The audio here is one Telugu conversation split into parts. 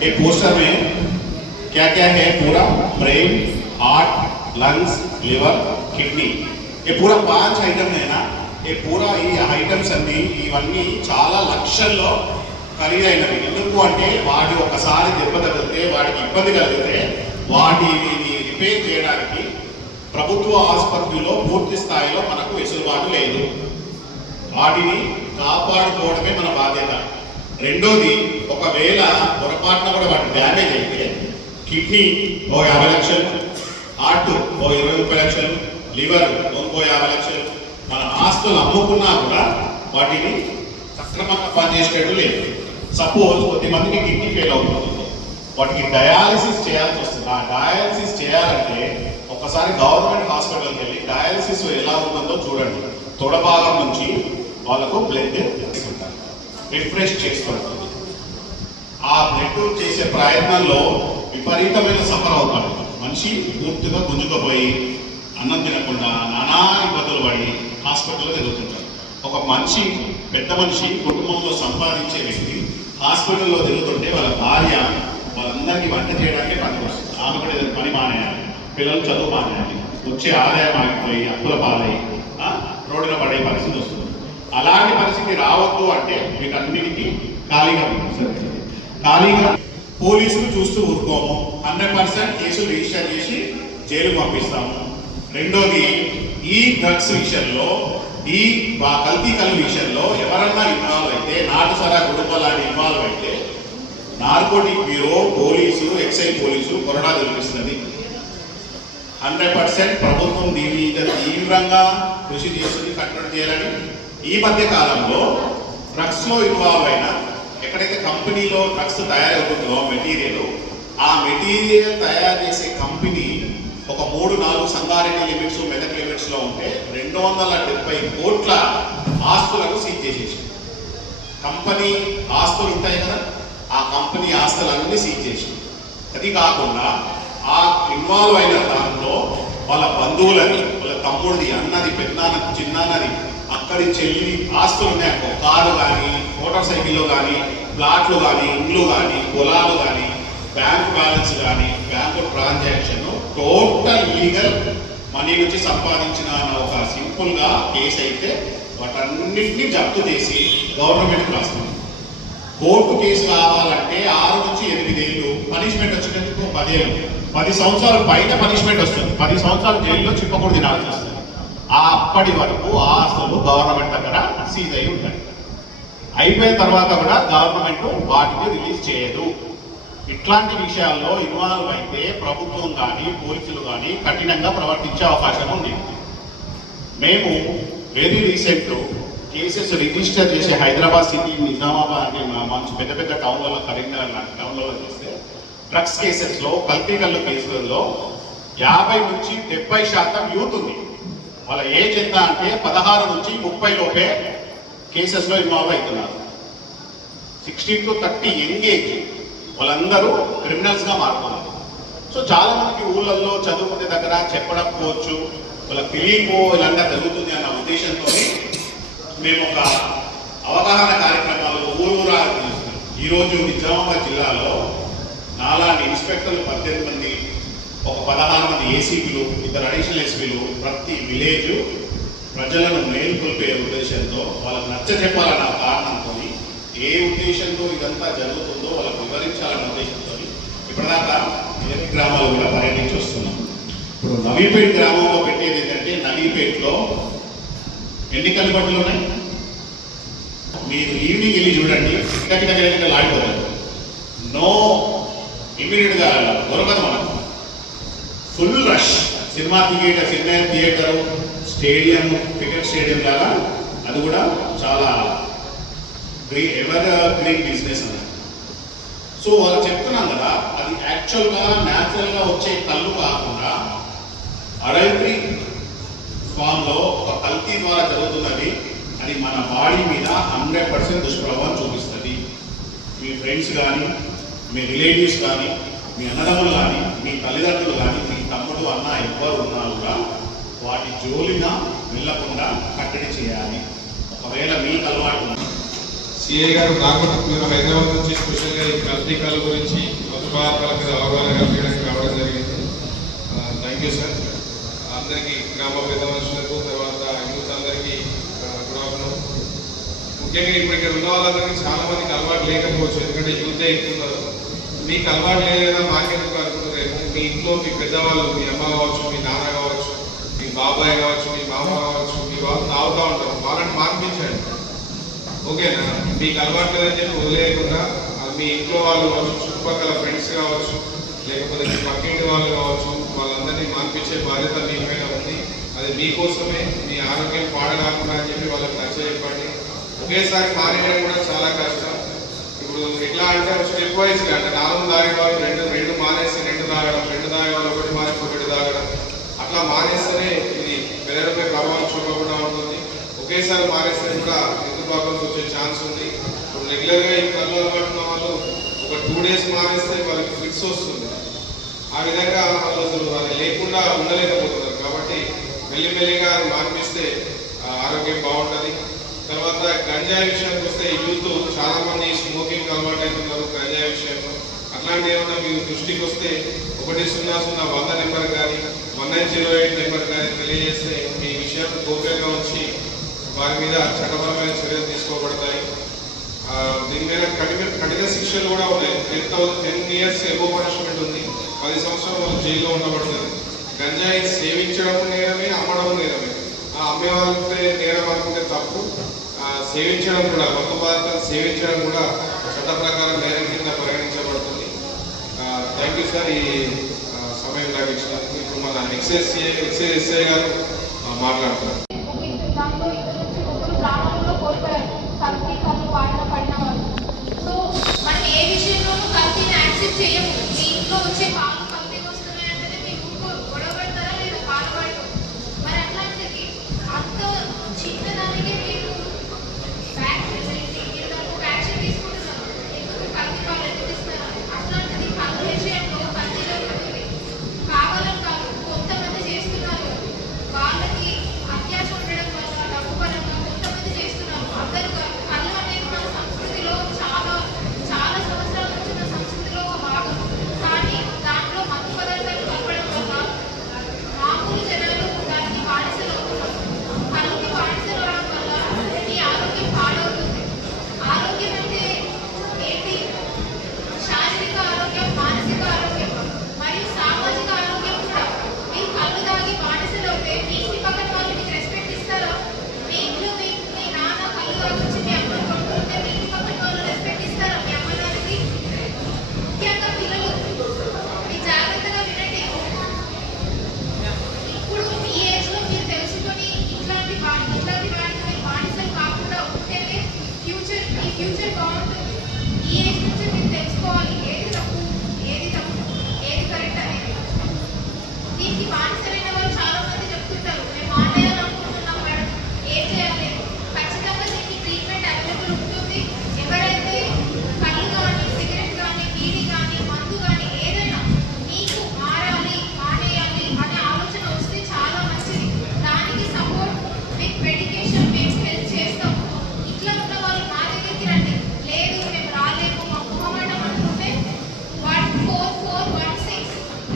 एक पोस्टर में क्या क्या है, पूरा brain, heart, lungs, liver, kidney, ये पूरा 5 ఐటమ్ है ना, ये पूरा ఈ ఐటమ్స్ అన్ని ఇవన్నీ చాలా లక్షల్లో ఖరీదైనవి. ఎందుకు అంటే వాటి ఒకసారి దెబ్బ తగిలితే, వాటికి ఇబ్బంది కలిగితే వాటిని రిపేర్ చేయడానికి ప్రభుత్వ ఆసుపత్రిలో పూర్తి స్థాయిలో మనకు వెసులుబాటు లేదు. వాటిని కాపాడుకోవడమే మన బాధ్యత. రెండోది, ఒకవేళ పొరపాటున కూడా వాటి డ్యామేజ్ అయితే కిడ్నీ ఓ 50 లక్షలు, హార్ట్ ఓ 20 లక్షలు, లివర్ ఇంకో 50 లక్షలు, మన ఆస్తులు అమ్ముకున్నా కూడా వాటిని సక్రమంగా పనిచేసేటట్టు లేదు. సపోజ్ కొద్దిమందికి కిడ్నీ ఫెయిల్ అవుతుంది, వాటికి డయాలసిస్ చేయాల్సి వస్తుంది. ఆ డయాలసిస్ చేయాలంటే ఒకసారి గవర్నమెంట్ హాస్పిటల్కి వెళ్ళి డయాలసిస్ ఎలా ఉంటుందో చూడండి. తొడభాగం నుంచి వాళ్ళకు బ్లడ్ తీసుకుంటారు, రిఫ్రెష్ చేస్తుంటుంది. ఆ బ్లడ్ చేసే ప్రయత్నంలో విపరీతమైన సఫర్ అవుతాడు మనిషి. పూర్తిగా గుంజుకుపోయి అన్నం తినకుండా నానా ఇబ్బందులు పడి హాస్పిటల్లో తిరుగుతుంటారు. ఒక మనిషి, పెద్ద మనిషి, కుటుంబంలో సంపాదించే వ్యక్తి హాస్పిటల్లో తిరుగుతుంటే వాళ్ళ భార్య వాళ్ళందరికీ వంట చేయడానికి పనికి వస్తుంది. ఆమె కూడా ఏదైనా పని మానేయాలి, పిల్లలు చదువు మానేయాలి, వచ్చే ఆదాయం ఆగిపోయి అప్పుల పాలై రోడ్డున పడే పరిస్థితి వస్తుంది. అలాంటి పరిస్థితి రావద్దు అంటే వీటన్నిటికీ ఖాళీగా పోలీసులు చూస్తూ ఊరుకోము. 100% కేసులు రిజిస్టర్ చేసి జైలు పంపిస్తాము. రెండోది, ఈ డ్రగ్స్ విషయంలో, ఈ కల్తీ కళ్ళు విషయంలో ఎవరన్నా ఇన్వాల్వ్ అయితే, నాటు సరా కుటుంబం లాంటి ఇన్వాల్వ్ అయితే narcotic bureau, police, excise police కొరడా తెలిపిస్తుంది. 100% ప్రభుత్వం దీని మీద తీవ్రంగా కృషి చేస్తుంది, కట్టడి చేయాలని. ఈ మధ్య కాలంలో డ్రగ్స్లో ఇన్వాల్వ్ అయిన, ఎక్కడైతే కంపెనీలో డ్రగ్స్ తయారవుతుందో మెటీరియల్, ఆ మెటీరియల్ తయారు చేసే కంపెనీ ఒక 3-4 సంగారెడ్డి లిమిట్స్, మెదక్ లిమిట్స్లో ఉంటే 270 కోట్ల ఆస్తులను సీజ్ చేసేసి, కంపెనీ ఆస్తులు ఉంటాయి కదా, ఆ కంపెనీ ఆస్తులన్నీ సీజ్ చేసి, అది కాకుండా ఆ ఇన్వాల్వ్ అయిన దాంట్లో వాళ్ళ బంధువులని, వాళ్ళ తమ్ముడిది, అన్నది, పెద్దనాన్నది, చిన్నాన్నది, అక్కడి చెల్లి ఆస్తులు ఉన్నాయనుకో, కారు కానీ, మోటార్ సైకిల్లో కానీ, ప్లాట్లు కానీ, ఇండ్లు కానీ, పొలాలు కానీ, బ్యాంక్ బ్యాలెన్స్ కానీ, bank transaction, total legal money నుంచి సంపాదించిన ఒక సింపుల్గా కేసు అయితే వాటన్నింటినీ జప్తు చేసి గవర్నమెంట్కి రాస్తుంది. కోర్టు కేసు కావాలంటే 6 నుంచి 8 ఏళ్ళు, పనిష్మెంట్ వచ్చేటందుకు 10 ఏళ్ళు, 10 సంవత్సరాల పైన పనిష్మెంట్ వస్తుంది. 10 సంవత్సరాలు జైల్లో చిప్పకూడదు తినాల్సి వస్తుంది. అప్పటి వరకు ఆ ఆస్తులు గవర్నమెంట్ దగ్గర సీజ్ అయి ఉంటాయి. అయిపోయిన తర్వాత కూడా గవర్నమెంట్ వాటిని రిలీజ్ చేయదు. ఇట్లాంటి విషయాల్లో ఇన్వాల్వ్ అయితే ప్రభుత్వం కానీ, పోలీసులు కానీ కఠినంగా ప్రవర్తించే అవకాశం ఉంది. మేము వెరీ రీసెంట్ కేసెస్ రిజిస్టర్ చేసే హైదరాబాద్ సిటీ, నిజామాబాద్ మంచి పెద్ద పెద్ద టౌన్లలో, కరీంనగర్ లాంటి టౌన్లలో చేస్తే డ్రగ్స్ కేసెస్లో, కల్తీ కళ్ళు కేసులలో 50 నుంచి 70% యూత్ ఉంది. వాళ్ళ ఏజ్ ఎంత అంటే 16 నుంచి 30 లోపే కేసెస్లో ఇన్వాల్వ్ అవుతున్నారు. 16 to 30 యంగ్ ఏజ్ వాళ్ళందరూ క్రిమినల్స్గా మారుతున్నారు. సో చాలా మందికి ఊళ్ళల్లో చదువుకునే దగ్గర చెప్పకపోవచ్చు, వాళ్ళకి తెలియకో ఇలాంటి జరుగుతుంది అన్న ఉద్దేశంతో మేము ఒక అవగాహన కార్యక్రమాలు ఊరూరా చేస్తున్నాం. ఈరోజు నిజామాబాద్ జిల్లాలో నాలాంటి ఇన్స్పెక్టర్లు 18 మంది, ఒక 16 మంది ఏసీపీలు, 2 అడిషనల్ ఎస్పీలు ప్రతి విలేజ్ ప్రజలను మేల్కొల్పే ఉద్దేశంతో, వాళ్ళకు నచ్చ చెప్పాలన్న కారణంతో, ఏ ఉద్దేశంతో ఇదంతా జరుగుతుందో వాళ్ళకు వివరించాలన్న ఉద్దేశంతో ఇప్పటిదాకా 8 గ్రామాలు కూడా పర్యటించి వస్తున్నాం. ఇప్పుడు నవీపేట్ గ్రామంలో పెట్టేది ఏంటంటే, నవీపేట్లో ఎన్ని కల్లిబట్లు ఉన్నాయి మీరు ఈవినింగ్ వెళ్ళి చూడండి, కిటకిటకిటకిట లాడిపోతారు. నో ఇమీడియట్గా దొరకదు మనకు. Full rush. Cinema theatre, stadium, cricket stadium లాగా అది కూడా చాలా గ్రీన్ బిజినెస్ అన్నది. సో వాళ్ళు చెప్తున్నాం కదా, అది యాక్చువల్గా న్యాచురల్గా వచ్చే కళ్ళు కాకుండా అడల్టరీ ఫామ్లో ఒక కల్తీ ద్వారా జరుగుతున్నది. అది మన బాడీ మీద 100% దుష్ప్రభావం చూపిస్తుంది. మీ ఫ్రెండ్స్ కానీ, మీ రిలేటివ్స్ కానీ, మీ అన్నదమ్ములు కానీ, మీ తల్లిదండ్రులు కానీ, మీ తమ్ముడు, అన్న ఎవ్వరు ఉన్నా కూడా వాటి జోలిన వెళ్ళకుండా కట్టడి చేయాలి. ఒకవేళ మీకు అలవాటు సిఐ గారు నాగపట్నం హైదరాబాద్ నుంచి స్పెషల్గా ఈ కల్తీ కళ గురించి కొత్త పదార్థాల మీద అవగాహన కల్పించడానికి రావడం జరిగింది. Thank you sir. అందరికీ గ్రామ పెద్ద మనుషులకు తర్వాత యూత్ అందరికీ గుడ్ ఆఫ్టర్నూన్. ముఖ్యంగా ఇప్పుడు ఇక్కడ ఉన్న వాళ్ళందరికీ చాలా మందికి అలవాటు లేకపోవచ్చు, ఎందుకంటే యూతే ఎక్కుతున్నారు. మీకు అలవాటు లేదైనా మాకెందుకు అనుకుంటారేమో. మీ ఇంట్లో మీ పెద్దవాళ్ళు, మీ అమ్మ కావచ్చు, మీ నాన్న కావచ్చు, మీ బాబాయ్ కావచ్చు, మీ మామ కావచ్చు, మీ వాళ్ళు తాగుతూ ఉంటారు. వాళ్ళని మార్పించండి, ఓకేనా? మీకు అలవాటు లేదని చెప్పి వదిలేయకుండా మీ ఇంట్లో వాళ్ళు కావచ్చు, చుట్టుపక్కల ఫ్రెండ్స్ కావచ్చు, లేకపోతే మీ పక్కింటి వాళ్ళు కావచ్చు, వాళ్ళందరినీ మార్పించే బాధ్యత మీ పైన ఉంది. అది మీకోసమే, మీ ఆరోగ్యం పాడగాకుండా అని చెప్పి వాళ్ళకి నచ్చజెప్పండి. ఒకేసారి మానేయడం కూడా చాలా కష్టం. ఇప్పుడు ఎట్లా అంటే స్టెప్ వైజ్గా, అంటే 4 తాగేవాళ్ళు రెండు మానేసి 2 తాగడం, 2 తాగేవాళ్ళు 1 మానేసి 1 తాగడం, అట్లా మానేస్తేనే ఇది పిల్లలపై ప్రభావం చూపకుండా ఉంటుంది. ఒకేసారి మానేస్తే కూడా ఎందుకు ప్రాబ్లమ్స్ వచ్చే ఛాన్స్ ఉంది. ఇప్పుడు రెగ్యులర్గా ఈ కళ్ళు అలవాటున్న వాళ్ళు ఒక 2 days మానేస్తే వాళ్ళకి ఫిక్స్ వస్తుంది. ఆ విధంగా వాళ్ళు అసలు అది లేకుండా ఉండలేకపోతున్నారు. కాబట్టి మెల్లిమెల్లిగా అది మానిపిస్తే ఆరోగ్యం బాగుంటుంది. తర్వాత గంజాయి విషయానికి వస్తే యూత్ చాలా మంది స్మోకింగ్ అలవాటు అవుతున్నారు గంజాయి విషయంలో. అట్లాంటి ఏమన్నా మీరు దృష్టికి వస్తే 100-100 నెంబర్ కానీ 1908 నెంబర్ కానీ తెలియజేస్తే మీ విషయాన్ని గోప్యంగా ఉంచి వారి మీద చట్టపరమైన చర్యలు తీసుకోబడతాయి. దీని మీద కఠిన శిక్షలు కూడా ఉన్నాయి. 10 years ఎబో పనిష్మెంట్ ఉంది. 10 సంవత్సరాలు వాళ్ళు జైల్లో ఉండబడుతుంది. గంజాయి సేవించడం నేరమే, అమ్మడం నేరమే. అమ్మే వాళ్ళకి నేరం అనుకుంటే తప్పు. సేవించడం కూడా, కొత్త పదార్థాలు సేవించడం కూడా చట్ట ప్రకారం నేరం కింద పరిగణించబడుతుంది. థ్యాంక్ యూ సార్, ఈ సమయం నాకు ఇచ్చినందుకు. ఇప్పుడు మన ఎక్సైజ్ ఎస్ఐ గారు మాట్లాడుతున్నారు. సో మనం ఏ విషయంలోనూ కల్తీని యాక్సెప్ట్ చేయము. మీ ఇంట్లో వచ్చే పాలు కల్తీ వస్తున్నాయంటే మీ ఊరు గొడవ పెడతారా లేదా పాలు పడటం? మరి అట్లాంటిది అంత చిన్నదానికి మీరు యాక్షన్ తీసుకుంటున్నారు. ఎందుకు కల్తీ పాలు ఎందుకు ఇస్తున్నారు? అట్లాంటిది కల్తీ విషయంలో కల్తీలో ఉంటుంది. కావాలని కాదు, కొంతమంది చేస్తున్నారు. వాళ్ళకి అత్యాశ ఉండడం వల్ల డబ్బు పరంగా కొంతమంది చేస్తున్నారు. అందరూ కాదు. కళ్ళు అనేది మన సంస్కృతిలో చాలా చాలా సంవత్సరాల నుంచి మన సంస్కృతిలో ఒక భాగం. కానీ దాంట్లో మత్తు పదార్థాలు కలపడం వల్ల మామూలు జనాలు దానికి బానిసలు అవుతున్నారు. కళ్ళుకి బానిసలు అవడం వల్ల మీ ఆరోగ్యం పాడవుతుంది. ఆరోగ్యం అంటే ఏంటి? శారీరక ఆరోగ్యం, మానసిక ఆరోగ్యం మరియు సామాజిక ఆరోగ్యం కూడా. మీరు కళ్ళు తాగి బానిసలు అవుతే మీ ఇంటి పక్కన వాళ్ళు మీకు రెస్పెక్ట్ ఇస్తారా? మీ ఇంట్లో మీ నాన్న కళ్ళు తాగొచ్చి మీ అమ్మని కొట్టుకుంటే మీ ఇంటి పక్కన వాళ్ళు రెస్పెక్ట్ ఇస్తారా మీ అమ్మ నాన్నకి? ముఖ్యంగా పిల్లలు, మీ జాగ్రత్తగా వినండి. ఇప్పుడు మీ ఏజ్ లో మీరు తెలుసుకొని ఇట్లాంటి వాటికి మీరు బానిసలు కాకుండా ఉంటేనే మీ ఫ్యూచర్ బాగుంటుంది. ఈ ఏజ్ నుంచి మీరు తెలుసుకోవాలి ఏది తప్పు, ఏది కరెక్ట్ అనేది. దీనికి బానిసలైన వాళ్ళు చాలా మంది చెప్తుంటారు, మేము మానేయాలనుకుంటున్నాం మేడం, ఏం చేయాలి? ఖచ్చితంగా దీనికి ట్రీట్మెంట్ అవైలబుల్ ఉంటుంది. ఎవరైతే కళ్ళు కానీ, సిగరెట్ కానీ, బీడీ కానీ, మందు కానీ ఏదైనా మీకు మానేయాలి అనే ఆలోచన వస్తే చాలా మంచిది. దానికి సపోర్ట్, మీకు మెడికేషన్ మేము హెల్ప్ చేస్తాం. ఇట్లా ఉన్న వాళ్ళు మా దగ్గరికి రండి. లేదు మేము రాలేము, మాకు మొహమాటం అనుకుంటే 14416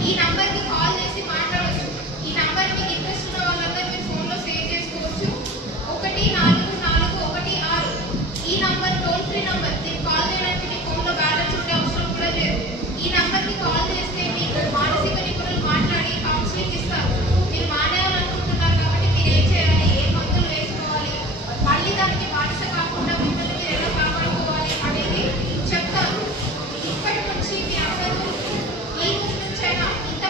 ఈ నంబర్కి కాల్ చేసి మాట్లాడవచ్చు. ఈ నంబర్ మీకు ఇంట్రెస్ట్ ఉన్న వాళ్ళందరూ మీరు ఫోన్లో సేవ్ చేసుకోవచ్చు. 144116 ఈ నంబర్ టోల్ ఫ్రీ నంబర్. దీనికి కాల్ చేయడానికి మీ ఫోన్లో బ్యాలెన్స్ ఉండే అవసరం కూడా లేదు. ఈ నంబర్కి కాల్ చేస్తే మీకు మానసిక నిపుణులు మాట్లాడి కౌన్సిలింగ్ ఇస్తారు. మీరు మానేయాలనుకుంటున్నారు కాబట్టి మీరు ఏం చేయాలి, ఏ మందులు వేసుకోవాలి, మళ్ళీ దానికి బానిస కాకుండా మిమ్మల్ని మీరు ఎలా కాపాడుకోవాలి అనేది చెప్తారు. ఇప్పటి నుంచి మీ అందరూ ఈ రోజు నుంచైనా ఇంత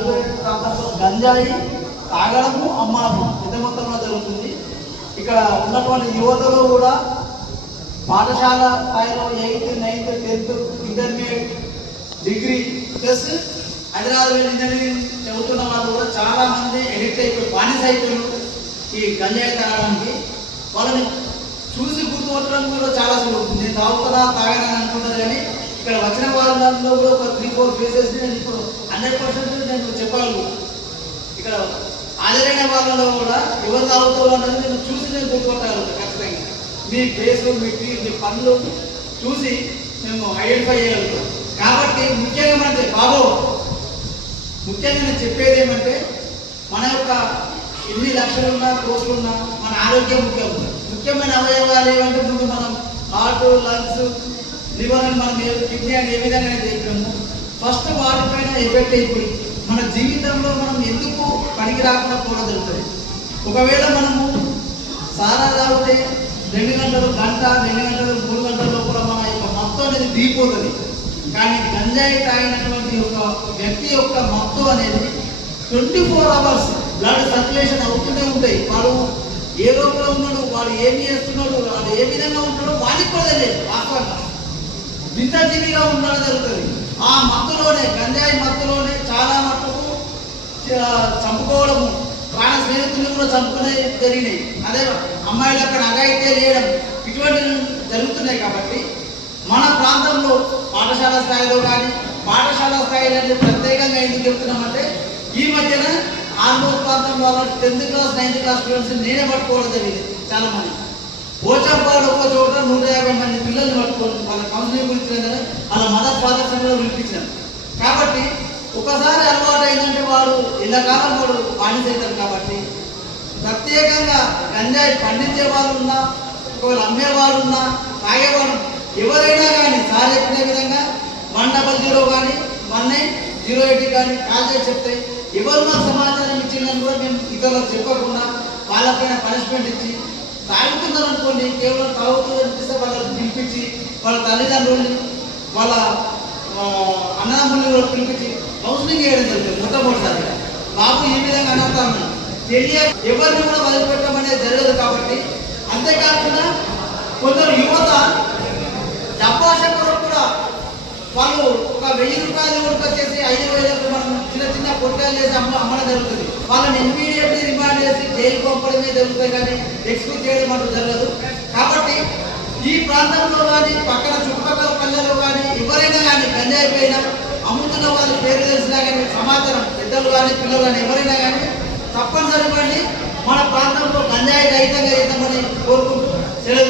గాజుపేట ప్రాంతంలో గంజాయి తాగడము అమ్మడము పెద్ద మొత్తంలో జరుగుతుంది. ఇక్కడ ఉన్నటువంటి యువతలో కూడా పాఠశాల స్థాయిలో 8th, 9th, 10th, intermediate, degree plus Hyderabad engineering చదువుతున్న వాళ్ళు కూడా చాలా మంది ఎడిక్ట్ అయిపోయి బానిస అయిపోయారు ఈ గంజాయి తాగడానికి. వాళ్ళని చూసి గుర్తుపట్టడం కూడా చాలా జరుగుతుంది. నేను తాగుతున్నా తాగానని అనుకుంటారు, కానీ ఇక్కడ వచ్చిన వాళ్ళలో కూడా ఒక 3-4 ఫేసెస్ నేను ఇప్పుడు 100% నేను చెప్పగలను. ఇక్కడ హాజరైన వాళ్ళలో కూడా ఎవరు తాగుతారు అన్నది నేను చూసి నేను గుర్తుపట్టగలుగుతాను ఖచ్చితంగా. మీ ఫేస్, మీ పనులు చూసి మేము ఐడెంటిఫై చేయగలుగుతాం. కాబట్టి ముఖ్యంగా నేను చెప్పేది ఏమంటే మన యొక్క ఎన్ని లక్షలున్నా కోట్లున్నా మన ఆరోగ్యం ముఖ్యం. ముఖ్యమైన అవయవాలు ఏమంటే ముందు మనం హార్ట్, లంగ్స్, లివర్ అని మనం కిడ్నీ అని ఏ విధంగా చెప్పాము. ఫస్ట్ వాటిపైన ఎఫెక్ట్ అయిపోయి మన జీవితంలో మనం ఎందుకు పనికి రాకుండా కూడా జరుగుతుంది. ఒకవేళ మనము సారా తాగితే 2 గంటలు, గంట, 2 గంటలు, 3 గంటల్లో కూడా మన యొక్క మత్తు అనేది దిగిపోతుంది. కానీ గంజాయి తాగినటువంటి ఒక వ్యక్తి యొక్క మత్తు అనేది 24 hours బ్లడ్ సర్క్యులేషన్ అవుతూనే ఉంటాయి. వాడు ఏ లోపల ఉన్నాడు, వాడు ఏమి చేస్తున్నాడు, వాడు ఏ విధంగా ఉంటాడో వాడికి కూడా తెలియదు. వాస్తవంగా వింతజీవిగా ఉండడం జరుగుతుంది. ఆ మత్తులోనే, గంజాయి మత్తులోనే చాలా మట్టుకు చంపుకోవడము, ప్రాణ స్నేహితులను కూడా చంపుకునే జరిగినాయి. అదే అమ్మాయిలు అక్కడ అగాయితే చేయడం, ఇటువంటివి జరుగుతున్నాయి. కాబట్టి మన ప్రాంతంలో పాఠశాల స్థాయిలో కానీ, పాఠశాల స్థాయిలో అంటే ప్రత్యేకంగా ఎందుకు చెప్తున్నామంటే ఈ మధ్యన ఆంధ్ర ప్రాంతం వాళ్ళ 10th class 9th class students నేనే పట్టుకోవడం జరిగింది. చాలా మంది పోచంపాడు ఒక్క చోట 150 మంది పిల్లల్ని పట్టుకోవడం, వాళ్ళ కౌన్సిలింగ్ గురించి వాళ్ళ మదర్ ఫాదర్స్ కూడా పిలిపించారు. కాబట్టి ఒకసారి అలవాటు అయిందంటే వాడు ఇళ్ళకాలం వాడు బానిసవుతారు. కాబట్టి ప్రత్యేకంగా గంజాయి పండించే వాళ్ళు ఉన్నా, ఒకవేళ అమ్మేవాడు ఉన్నా, తాగేవాడు ఎవరైనా కానీ సార్ చెప్పిన విధంగా 100 కానీ 1908 కానీ కాల్ చేసి చెప్తే ఎవరు మాకు సమాచారం ఇచ్చిందని కూడా మేము ఇతరులకు చెప్పకుండా వాళ్ళపైన పనిష్మెంట్ ఇచ్చి, తాగుతున్నారు అనుకోండి కేవలం తాగుతూ అనిపిస్తే వాళ్ళని పిలిపించి వాళ్ళ తల్లిదండ్రుల్ని వాళ్ళ అన్నదమ్ముల్ని పిలిపించి కౌన్సిలింగ్ చేయడం జరుగుతుంది. మొట్టమొదటిసారిగా బాబు ఈ విధంగా అనవుతాను తెలియ ఎవరిని కూడా వదిలిపెట్టడం అనేది జరగదు. కాబట్టి అంతేకాకుండా కొందరు యువత డబ్బాష కొరకు కూడా వాళ్ళు ఒక 1000 రూపాయలు వచ్చేసి 5,000 మనం చిన్న పొట్టాలు చేసి అమ్మడం జరుగుతుంది. వాళ్ళని ఇమ్మీడియట్లీ రిమాండ్ చేసి జైలు పంపడమే జరుగుతాయి, కానీ ఎక్స్క్యూజ్ చేయడం అంటూ జరగదు. కాబట్టి ఈ ప్రాంతంలో కానీ పక్కన చుట్టుపక్కల పల్లెల్లో కానీ ఎవరైనా కానీ గంజాయి పైన అమ్ముతున్న వాళ్ళ పేరు తెలిసినా కానీ సమాచారం పెద్దలు కానీ పిల్లలు కానీ ఎవరైనా కానీ తప్పనిసరిగా మన ప్రాంతంలో గంజాయి రహితంగా చేద్దామని కోరుకుంటూ సెలవు